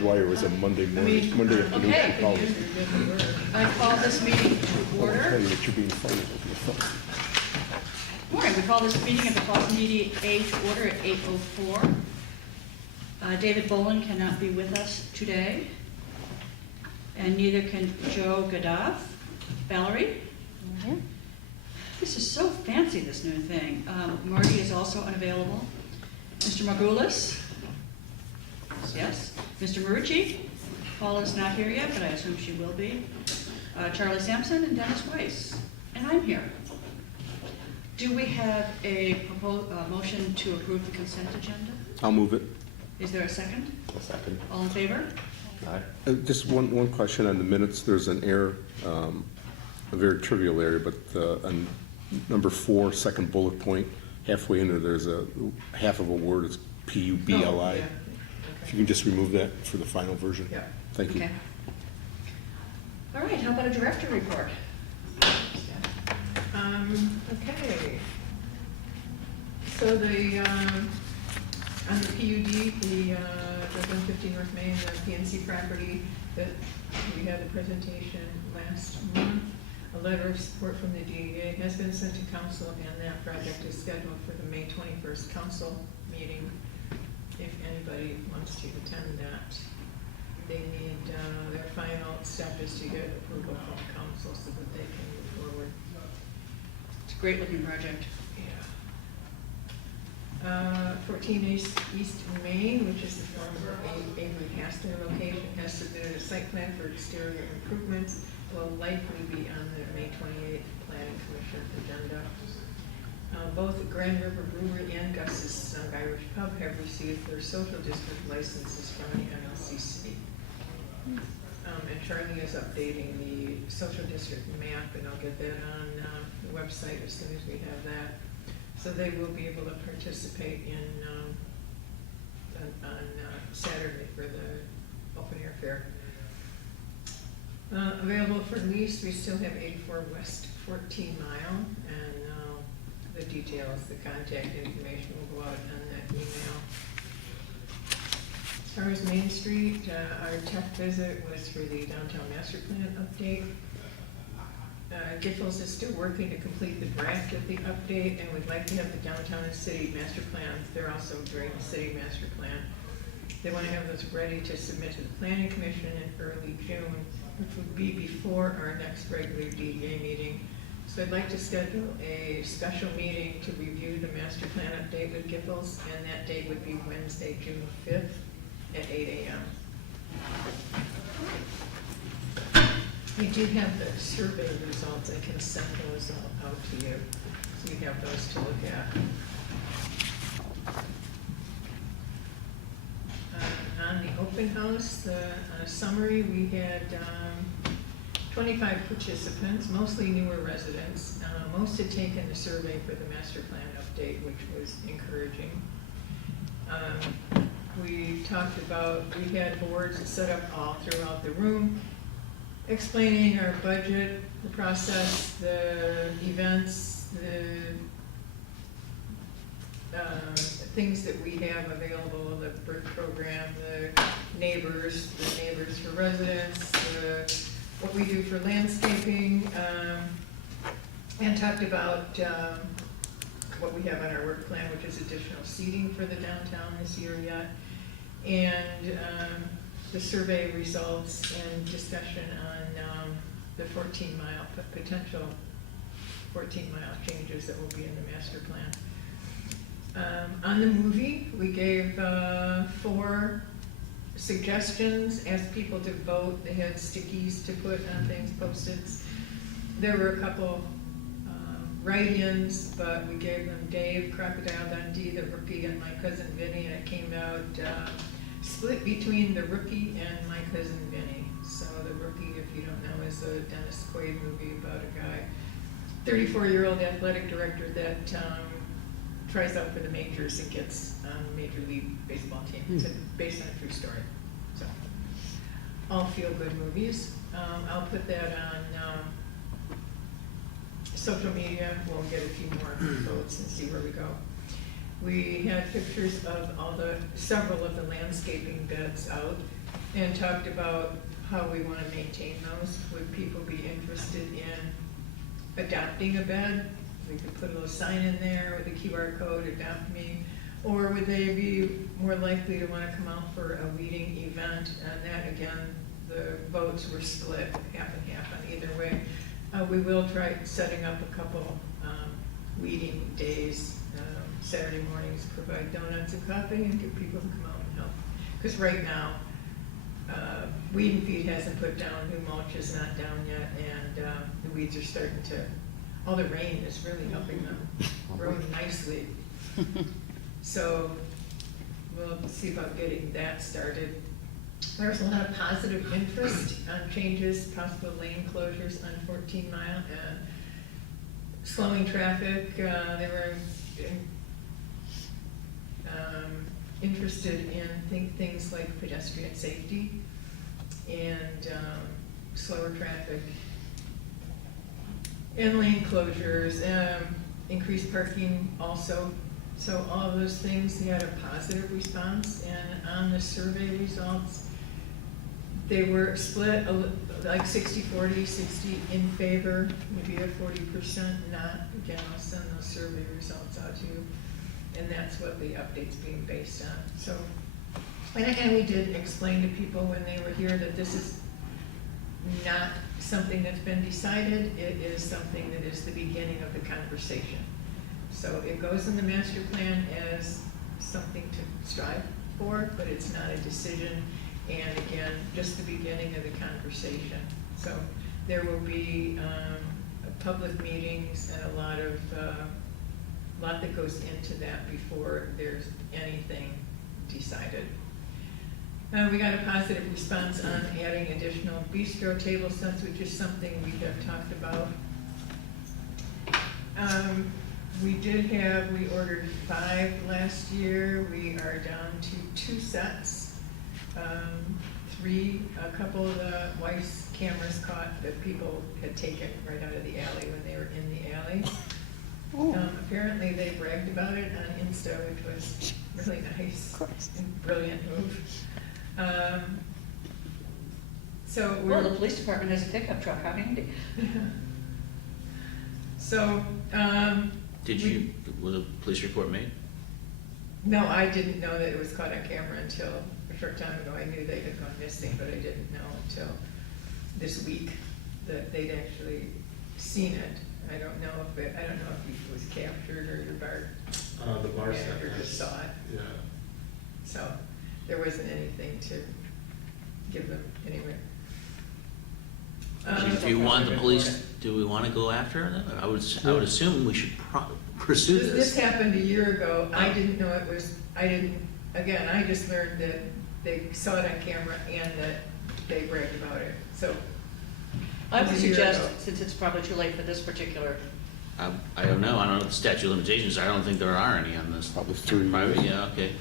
Dwyer was a Monday morning, Monday afternoon. Okay. She called us. I call this meeting to I'll tell order. you that you're being funny with your phone. Morning, we call this meeting at the Boston DDA to order at 8:04. David Boland cannot be with us today, and neither can Joe Gaddafi. Valerie? This is so fancy, this new thing. Marty is also unavailable. Mr. Margulis? Yes. Mr. Marucci? Paula's not here yet, but I assume she will be. Charlie Sampson and Dennis Weiss. And I'm here. Do we have a motion to approve the consent agenda? I'll move it. Is there a second? A second. All in favor? Aye. Just one question on the minutes. There's an error, a very trivial error, but on number 4, second bullet point, halfway in there, there's a half of a word. It's PUBLI. Oh, yeah. If you can just remove that for the final version. Yeah. Thank you. Okay. All right, how about a director report? Okay. So on the PUD, the 150 North Main, the PNC property, that we had a presentation last month. A letter of support from the DDA has been sent to council, and that project is scheduled for the May 21st council meeting. If anybody wants to attend that, they need, their final step is to get approval from council so that they can move forward. It's a great looking project. Yeah. 14 East Main, which is the former Avery Haster location, has submitted a site plan for exterior improvements. Will likely be on the May 28th Planning Commission agenda. Both Grand River Brewery and Gus's Irish Pub have received their social district licenses from the MLCC. And Charlie is updating the social district map, and I'll get that on the website as soon as we have that. So they will be able to participate in on Saturday for the open air fair. Available for lease, we still have 84 West 14 Mile, and the details, the contact information will go out on that email. As far as Main Street, our tech visit was for the downtown master plan update. Giffords is still working to complete the draft of the update, and we'd like to have the downtown and city master plans. They're also doing the city master plan. They want to have those ready to submit to the planning commission in early June, which would be before our next regular DDA meeting. So I'd like to schedule a special meeting to review the master plan update with Giffords, and that date would be Wednesday, June 5th at 8 a.m. We do have the survey results. I can send those all out to you, so you have those to look at. On the open house, the summary, we had 25 participants, mostly newer residents. Most had taken the survey for the master plan update, which was encouraging. We talked about, we had boards set up all throughout the room, explaining our budget, the process, the events, the things that we have available, the bird program, the neighbors for residents, what we do for landscaping, and talked about what we have on our work plan, which is additional seating for the downtown this year yet, and the survey results and discussion on the 14-mile, potential 14-mile changes that will be in the master plan. On the movie, we gave 4 suggestions, asked people to vote. They had stickies to put on things, Post-its. There were a couple write-ins, but we gave them Dave, Crocodile Dundee, the rookie, and My Cousin Vinny, and it came out split between the rookie and My Cousin Vinny. So the rookie, if you don't know, is a Dennis Quaid movie about a guy, 34-year-old athletic director that tries out for the majors and gets on the Major League Baseball team. It's based on a true story. So, all feel-good movies. I'll put that on social media. We'll get a few more votes and see where we go. We had pictures of several of the landscaping beds out. and talked about how we want to maintain those. Would people be interested in adopting a bed? We could put a little sign in there with a QR code, adopt me. Or would they be more likely to want to come out for a weeding event? And that, again, the votes were split half and half on either way. We will try setting up a couple weeding days, Saturday mornings, provide donuts and coffee and get people to come out and help. Because right now, Weed and Feed hasn't put down, new mulch is not down yet, and the weeds are starting to, all the rain is really helping them grow nicely. So we'll see about getting that started. There's a lot of positive interest on changes, possible lane closures on 14 Mile and slowing traffic. They were interested in things like pedestrian safety and slower traffic and lane closures, increased parking also. So all of those things, he had a positive response, and on the survey results, they were split like 60-40, 60 in favor, maybe a 40% not. Again, I'll send those survey results out to you, and that's what the update's being based on. So, and we did explain to people when they were here that this is not something that's been decided, it is something that is the beginning of the conversation. So it goes in the master plan as something to strive for, but it's not a decision. And again, just the beginning of the conversation. So there will be public meetings and a lot that goes into that before there's anything decided. We got a positive response on adding additional bistro table sets, which is something we have talked about. We ordered 5 last year. We are down to 2 sets. 3, a couple of the Weiss cameras caught that people had taken right out of the alley when they were in the alley. Apparently they bragged about it on Insta, which was really nice and brilliant move. Well, the police department has a pickup truck, how handy. So, was a police report made? no, I didn't know that it was caught on camera until a short time ago. I knew they had gone missing, but I didn't know until this week that they'd actually seen it. I don't know if it was captured or your bar The bar manager just saw it. Yeah. So there wasn't anything to give them anyway. If you want the police, do we want to go after them? I would assume we should pursue This this. happened a year ago. I didn't know it was, I just learned that they saw it on camera and that they bragged about it. So I It would was a year suggest, ago. since it's probably too late for this particular, I don't know. I don't know the statute of limitations. I don't think there are any on this. Probably 3 Private, years. yeah, okay.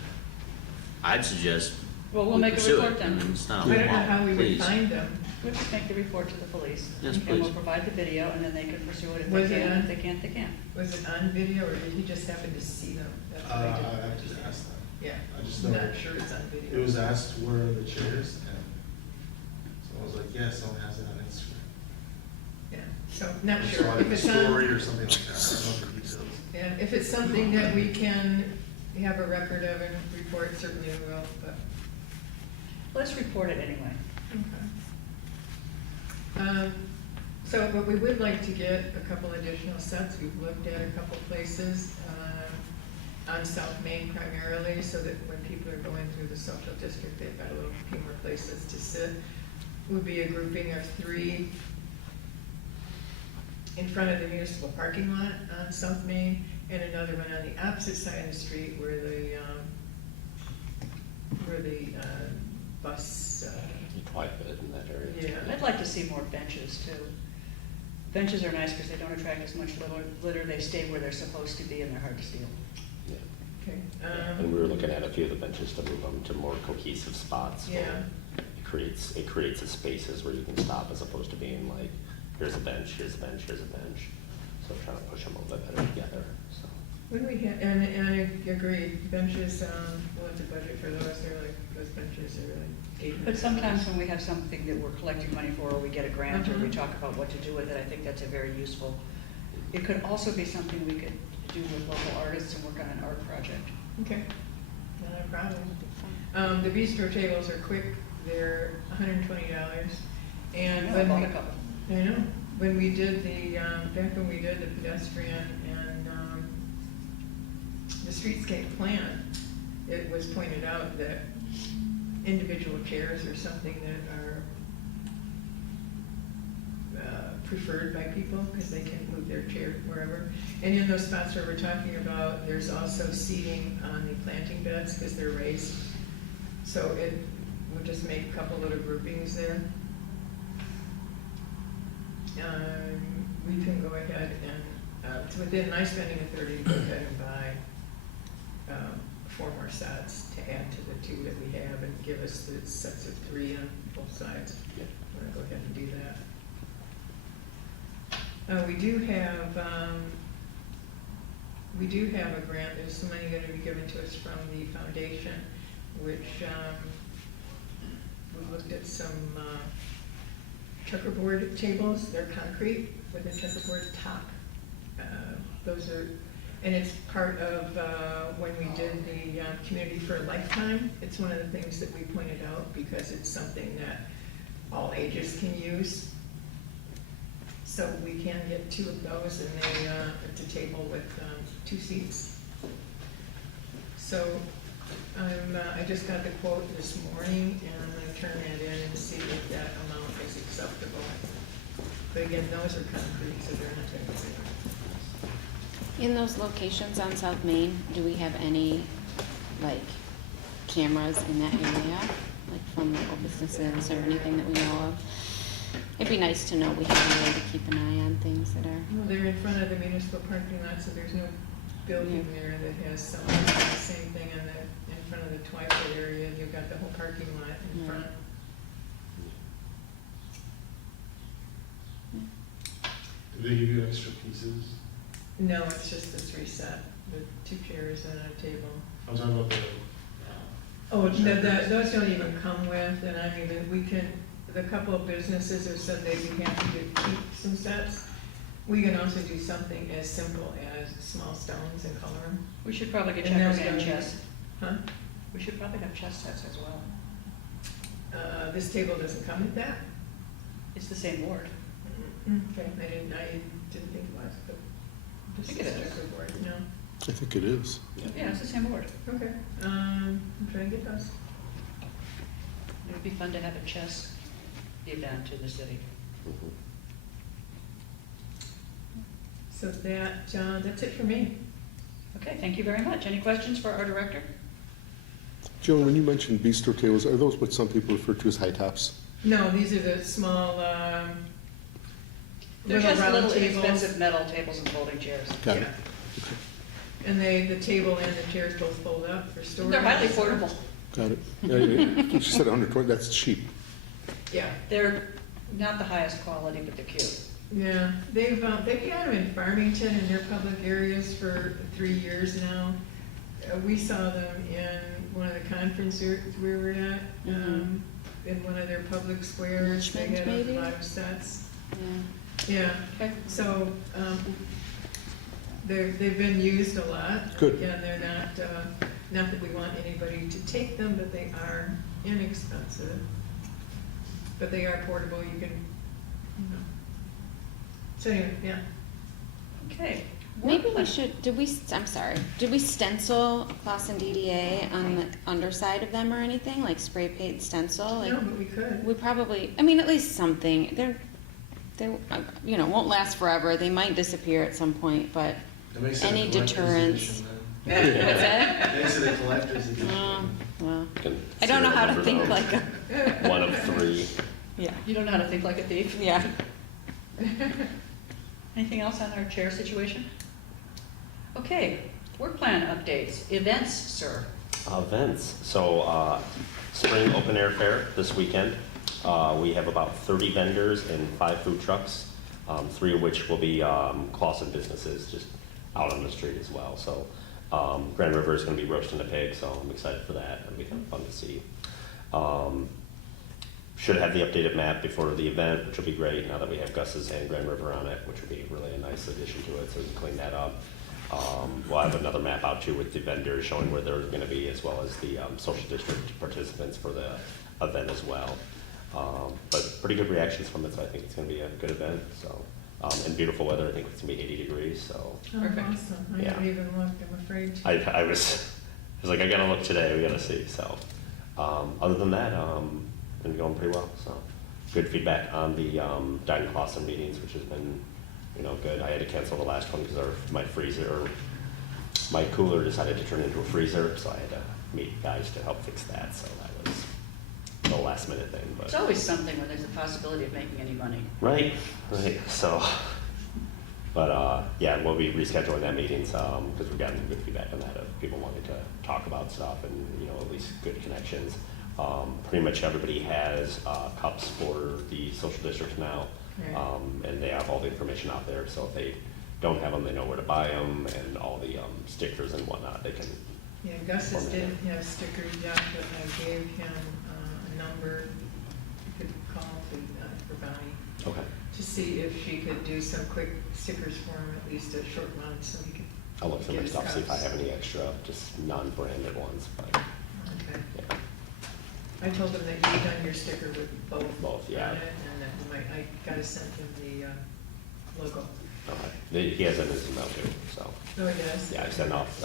I'd suggest well, we'll we make a pursue report it. then. I mean, it's not I a don't know law, how we would please. find them. We'll just make the report to the police. Yes, And please. we'll provide the video, and then they can pursue it if Was they it can, on? if they can't, they can't. Was it on video or did he just happen to see them? That's what I I didn't have to ask them. Yeah, I just I'm know not sure it's on video. It was asked where are the chairs, and so I was like, yeah, someone has it on Instagram. Yeah, so not I sure. saw it If in a it's story on, or something like that. I don't know the details. yeah, if it's something that we can have a record of and report, certainly we will, but. Let's report it anyway. Okay. But we would like to get a couple additional sets. We've looked at a couple places, on South Main primarily, so that when people are going through the social district, they've got a little few more places to sit. Would be a grouping of 3 in front of the municipal parking lot on South Main, and another one on the opposite side of the street where the bus, Quite a bit in that area. yeah. I'd like to see more benches too. Benches are nice because they don't attract as much litter, they stay where they're supposed to be and they're hard to steal. Yeah. Okay. And we were looking at a few of the benches to move them to more cohesive spots. so Yeah. It creates a spaces where you can stop as opposed to being like, here's a bench, here's a bench, here's a bench. So trying to push them a little bit better together, so. When we had, and I agree, benches, we'll have to budget for those, they're like those benches are really $800. But sometimes when we have something that we're collecting money for, or we get a grant, or we Mhm. talk about what to do with it, I think that's a very useful. It could also be something we could do with local artists and work on an art project. Okay, not a problem. The bistro tables are quick, they're $120. And I when bought we, a couple. I know, when we did the, back when we did the pedestrian and the streetscape plan, it was pointed out that individual chairs are something that are preferred by people because they can move their chair wherever. And in those spots where we're talking about, there's also seating on the planting beds because they're raised. So it would just make a couple little groupings there. We can go ahead and, it's within my spending of 30, go ahead and buy 4 more sets to add to the 2 that we have and give us the sets of 3 on both sides. Yeah. I'm gonna go ahead and do that. We do have a grant, there's some money gonna be given to us from the foundation, which, we looked at some, checkerboard tables, they're concrete with a checkerboard top. Those are, and it's part of, when we did the, Community for a Lifetime, it's one of the things that we pointed out because it's something that all ages can use. So we can get 2 of those and they, at a table with 2 seats. So I just got the quote this morning and I'm gonna turn that in and see if that amount is acceptable. But again, those are concrete, so they're not technically. In those locations on South Main, do we have any, like, cameras in that area? Like from local businesses or anything that we know of? It'd be nice to know we have a way to keep an eye on things that are, Well, they're in front of the municipal parking lot, so there's no building there that has some, same thing in front of the Twilight area, you've got the whole parking lot in Yeah. front. Do they give you extra pieces? No, it's just the 3 set, the 2 chairs and a table. I'm talking about the. Oh, no, checkers. those don't even come with, and I mean, we can, the couple of businesses have said they'd be happy to keep some sets. We can also do something as simple as small stones and color them. We should probably get And checkers there's and gonna be- chess. Huh? We should probably have chess sets as well. This table doesn't come with that? It's the same board. Okay, I didn't think it was, but this think it is is. checkerboard, no? I think it is. Yeah, it's the same board. Okay, I'm trying to get those. It would be fun to have a chess event in the city. Mhm. So that's it for me. Okay, thank you very much. Any questions for our director? Joan, when you mentioned bistro tables, are those what some people refer to as high tops? No, these are the small, They're just round little tables. inexpensive metal tables and folding chairs. Got it. Yeah. And the table and the chairs both fold up for storage. They're highly portable. Got it. Yeah, you said 120, that's cheap. Yeah, They're not the highest quality, but they're cute. yeah. They've had them in Farmington in their public areas for 3 years now. We saw them in one of the conferences we were at, Mhm. in one of their public squares. They Richmond, had maybe? a lot of sets. yeah. Yeah, Okay. so, they've been used a lot. Good. Again, they're not that we want anybody to take them, but they are inexpensive. But they are portable, you can, you know. So anyway, yeah. Okay. Maybe we should, I'm sorry, did we stencil Clausen DDA on the underside of them or anything, like spray paint stencil? Like, No, but we could. we probably, I mean, at least something, they're, won't last forever, they might disappear at some point, but That makes it a any collector's deterrence. edition then. What's that? Makes it a collector's edition. Well, Can I don't know how to serial think number like a, them. One of 3. yeah, You don't know how to think like a thief? yeah. Anything else on our chair situation? Okay, work plan updates, events, sir. Events. So, spring open air fair this weekend. We have about 30 vendors and 5 food trucks, 3 of which will be Clausen businesses just out on the street as well. So, Grand River is going to be roasting a pig, so I'm excited for that. It'll be kind of fun to see. Should have the updated map before the event, which will be great now that we have Gus's and Grand River on it, which will be really a nice addition to it, so we can clean that up. We'll have another map out too with the vendors showing where they're gonna be, as well as the social district participants for the event as well. But pretty good reactions from it, so I think it's gonna be a good event, so. And beautiful weather, I think it's gonna be 80 degrees, so. Oh, Perfect. awesome. I Yeah. haven't even looked, I'm afraid to. I was like, I gotta look today, we gotta see, so. Other than that, been going pretty well, so. Good feedback on the Diane Clausen meetings, which has been, good. I had to cancel the last one because my cooler decided to turn into a freezer, so I had to meet guys to help fix that, so that was a last minute thing, It's but. always something when there's a possibility of making any money. Right, so, but, yeah, we'll be rescheduling that meetings, because we've gotten good feedback on that, of people wanting to talk about stuff and, at least good connections. Pretty much everybody has, cups for the social districts now, Right. and they have all the information out there, so if they don't have them, they know where to buy them, and all the, stickers and whatnot, they can, Yeah, Gus's Format. didn't have stickers yet, but I gave him a number you could call for Bonnie okay. to see if she could do some quick stickers for him, at least a short run, so he could. I'll look through my get his stuff, see if I cups. have any extra, just non-branded ones, but, Okay. yeah. I told him that you'd done your sticker with both. Both, yeah. on it, and that I gotta send him the logo. Okay. He has it in his email too, so. Oh, yes. Yeah, I sent off,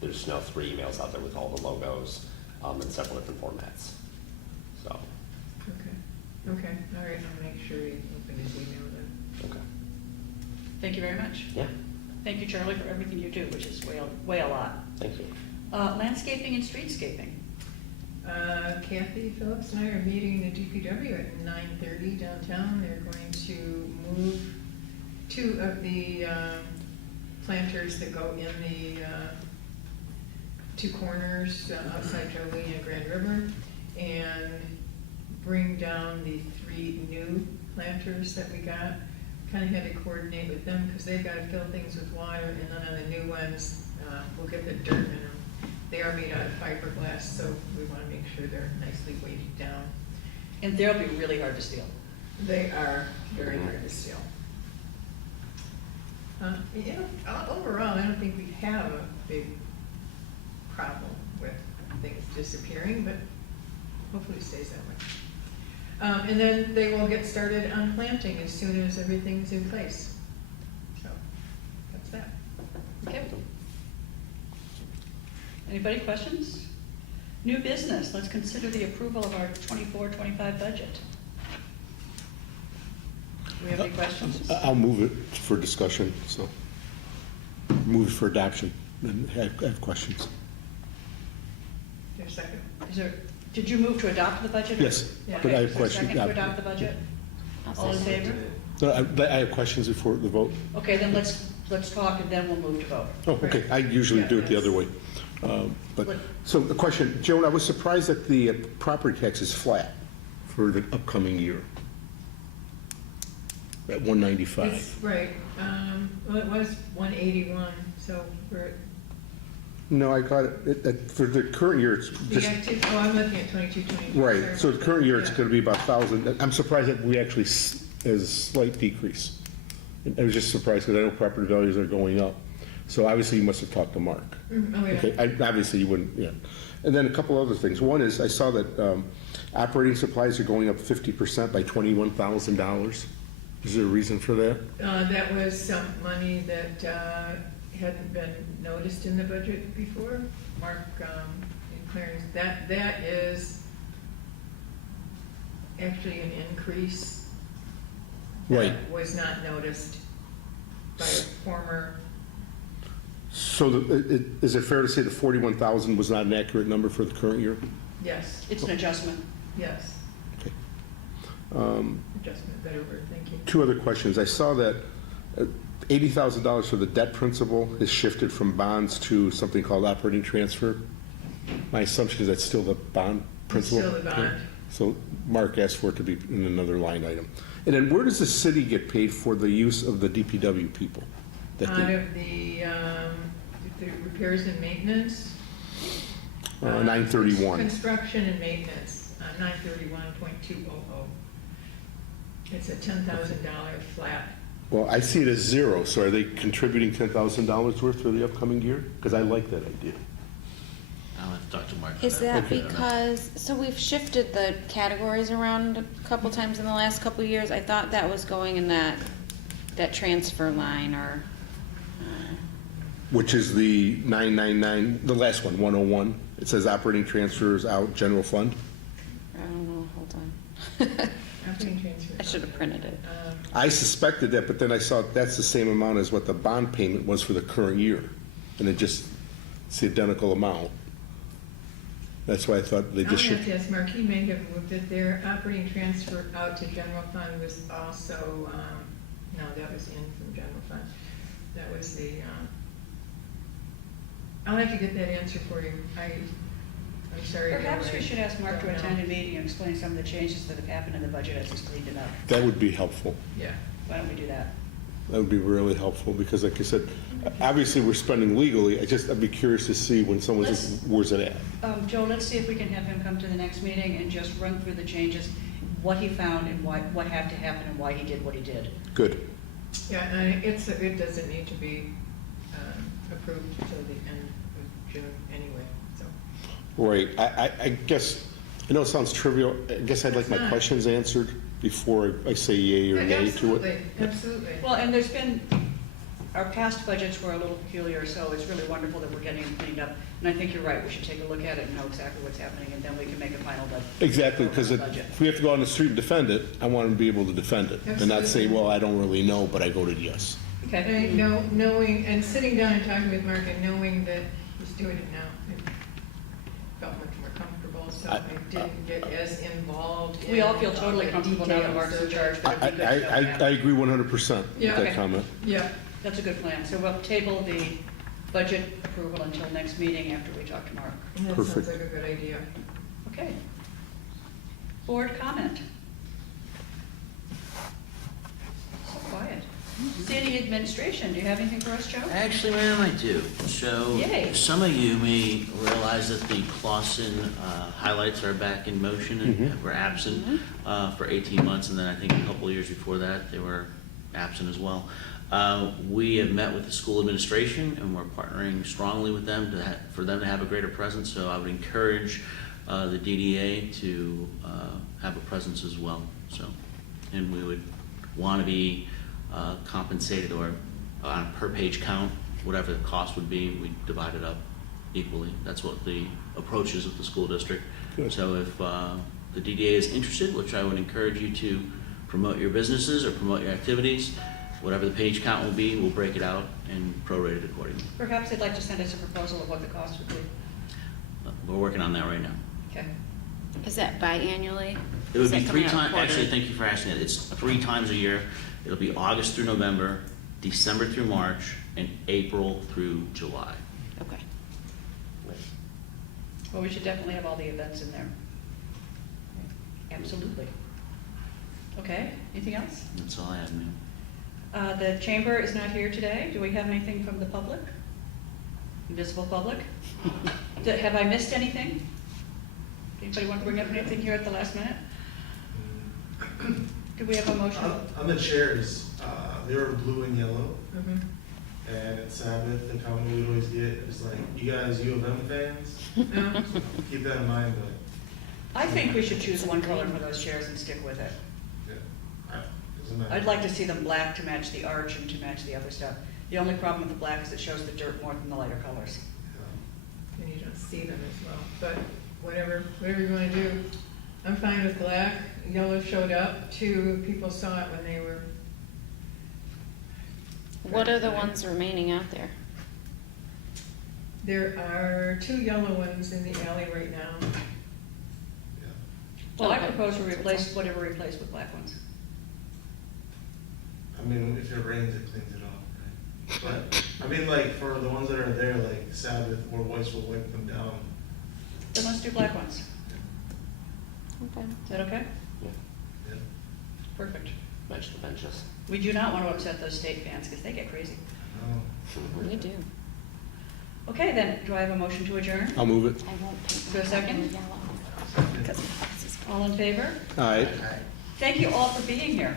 there's now 3 emails out there with all the logos, in several different formats, so, Okay, all right, I'll make sure he opened his email then. okay. Thank you very much. Yeah, Thank you, Charlie, for everything you do, which is way a lot. thank you. Landscaping and streetscaping. Kathy Phillips and I are meeting the DPW at 9:30 downtown. They're going to move 2 of the planters that go in the 2 corners outside Jolene and Grand River, and bring down the 3 new planters that we got. Kind of had to coordinate with them because they've got to fill things with water, and then on the new ones, we'll get the dirt in them. They are made out of fiberglass, so we want to make sure they're nicely weighted down. And they'll be really hard to steal. They are very hard to steal. Overall, I don't think we have a big problem with things disappearing, but hopefully it stays that way. And then they will get started on planting as soon as everything's in place. So, that's that. Okay. Anybody questions? New business, let's consider the approval of our 24-25 budget. Do we have any questions? I'll move it for discussion, so. Move it for adoption, and have questions. There's a second. Did you move to adopt the budget? Yes, Yeah. but I have Is there a questions. second to adopt the budget? I'll All in say favor? No, I have questions before the vote. Okay, then let's talk and then we'll move to vote. Oh, okay, I usually do it the other way. But, so the question, Joan, I was surprised that the property tax is flat for the upcoming year. At 195. It's right, well, it was 181, so we're, No, I got it, for the current year, it's the just, I'm looking at 22, 23. right, sorry. so the current year, it's Yeah. gonna be about 1,000. I'm surprised that we actually, there's a slight decrease. I was just surprised, because I know property values are going up. So obviously, you must have talked to Mark. Oh, yeah. Okay, obviously, you wouldn't, yeah. And then a couple other things. One is, I saw that operating supplies are going up 50% by $21,000. Is there a reason for that? That was some money that hadn't been noticed in the budget before. Mark and Clarence, that is actually an increase. Right. That was not noticed by a former, So is it fair to say the 41,000 was not an accurate number for the current year? yes, It's an adjustment. yes. Okay. Adjustment, better word, thank you. 2 other questions. I saw that $80,000 for the debt principal is shifted from bonds to something called operating transfer. My assumption is that's still the bond principal? Still the bond. So Mark asked for it to be in another line item. And then where does the city get paid for the use of the DPW people? That Out they- of the repairs and maintenance. 931. Construction and maintenance. 931.200. It's a $10,000 flat. Well, I see it as zero, so are they contributing $10,000 worth for the upcoming year? Because I like that idea. I'll have to talk to Mark. Is that Okay. because, so we've shifted the categories around a couple times in the last couple of years. I thought that was going in that transfer line or, Which is the 999, the last one, 101. It says operating transfers out, general fund. I don't know, hold on. Operating transfer. I should have printed it. I suspected that, but then I saw that's the same amount as what the bond payment was for the current year. And it just, it's the identical amount. That's why I thought they I'll just have should. to ask Mark, he may have moved it there. Operating transfer out to general fund was also, no, that was in from general fund. That was the, I'll have to get that answer for you. I'm sorry. Perhaps we Gilroy. should ask Mark to Don't know. attend a meeting and explain some of the changes that have happened in the budget as he's cleaned it up. That would be helpful. Yeah. Why don't we do that? That would be really helpful, because like I said, obviously we're spending legally. I'd be curious to see when someone says, where's it at? Joe, let's see if we can have him come to the next meeting and just run through the changes, what he found and what had to happen and why he did what he did. Good. Yeah, and it doesn't need to be approved until the end of June anyway, so. Right, I guess, I know it sounds trivial, I guess I'd like It's my not. questions answered before I say yay or nay to it. Absolutely, absolutely. Well, and there's been, our past budgets were a little peculiar, so it's really wonderful that we're getting them cleaned up. And I think you're right, we should take a look at it and know exactly what's happening, and then we can make a final budget. Exactly, because Budget. if we have to go on the street and defend it, I want to be able to defend it, and not say, Absolutely. well, I don't really know, but I voted yes. Okay. And knowing, and sitting down and talking with Mark and knowing that he's doing it now, I felt much more comfortable, so I didn't get as involved in We all feel all totally the comfortable now that details Mark's in of charge, it. but it'd be good to know I that. agree 100% with Yeah, that okay. comment. Yeah, That's a good plan. So we'll table the budget approval until next meeting after we talk to Mark. that sounds Perfect. like a good idea. Okay. Board comment. So quiet. City administration, do you have anything for us, Joe? Actually, ma'am, I do. So, Yay. some of you may realize that the Clausen highlights are back in motion and were absent for 18 months, and then I think a couple of years before that, they were absent as well. We have met with the school administration, and we're partnering strongly with them for them to have a greater presence, so I would encourage the DDA to have a presence as well. So, and we would want to be compensated or on a per-page count, whatever the cost would be, we divide it up equally. That's what the approach is with the school district. Good. So if the DDA is interested, which I would encourage you to promote your businesses or promote your activities, whatever the page count will be, we'll break it out and prorate it accordingly. Perhaps they'd like to send us a proposal of what the cost would be. We're working on that right now. Okay. Is that biannually? It would Is be that 3 coming out times, actually, quarterly? thank you for asking it. It's 3 times a year. It'll be August through November, December through March, and April through July. Okay. Well, we should definitely have all the events in there. Absolutely. Okay, anything else? That's all I have, ma'am. The chamber is not here today. Do we have anything from the public? Invisible public? Have I missed anything? Anybody want to bring up anything here at the last minute? Do we have a motion? On the chairs, they were blue and yellow, Mhm. and at Sabbath, the comment we would always get is like, you guys U of M fans? No? Keep that in mind, but, I think we should choose one color for those chairs and stick with it. yeah, doesn't matter. I'd like to see them black to match the arch and to match the other stuff. The only problem with the black is it shows the dirt more than the lighter colors. And you don't see them as well, but whatever you wanna do. I'm fine with black. Yellow showed up. 2 people saw it when they were. What are the ones remaining out there? There are 2 yellow ones in the alley right now. Yeah. Well, I Okay. propose we replace whatever we replace with black ones. I mean, if it rains, it cleans it off, right? But, I mean, like, for the ones that are there, like Sabbath or Weiss will wipe them down. Then let's do black ones. Okay. Is that okay? Yeah. Perfect. Match the benches. We do not want to upset those state fans because they get crazy. Oh. We do. Okay, then, do I have a motion to adjourn? I'll move it. I won't paint Is there a second? yellow. Because my house is All in favor? Aye. Thank you all for being here.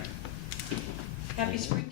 Happy spring.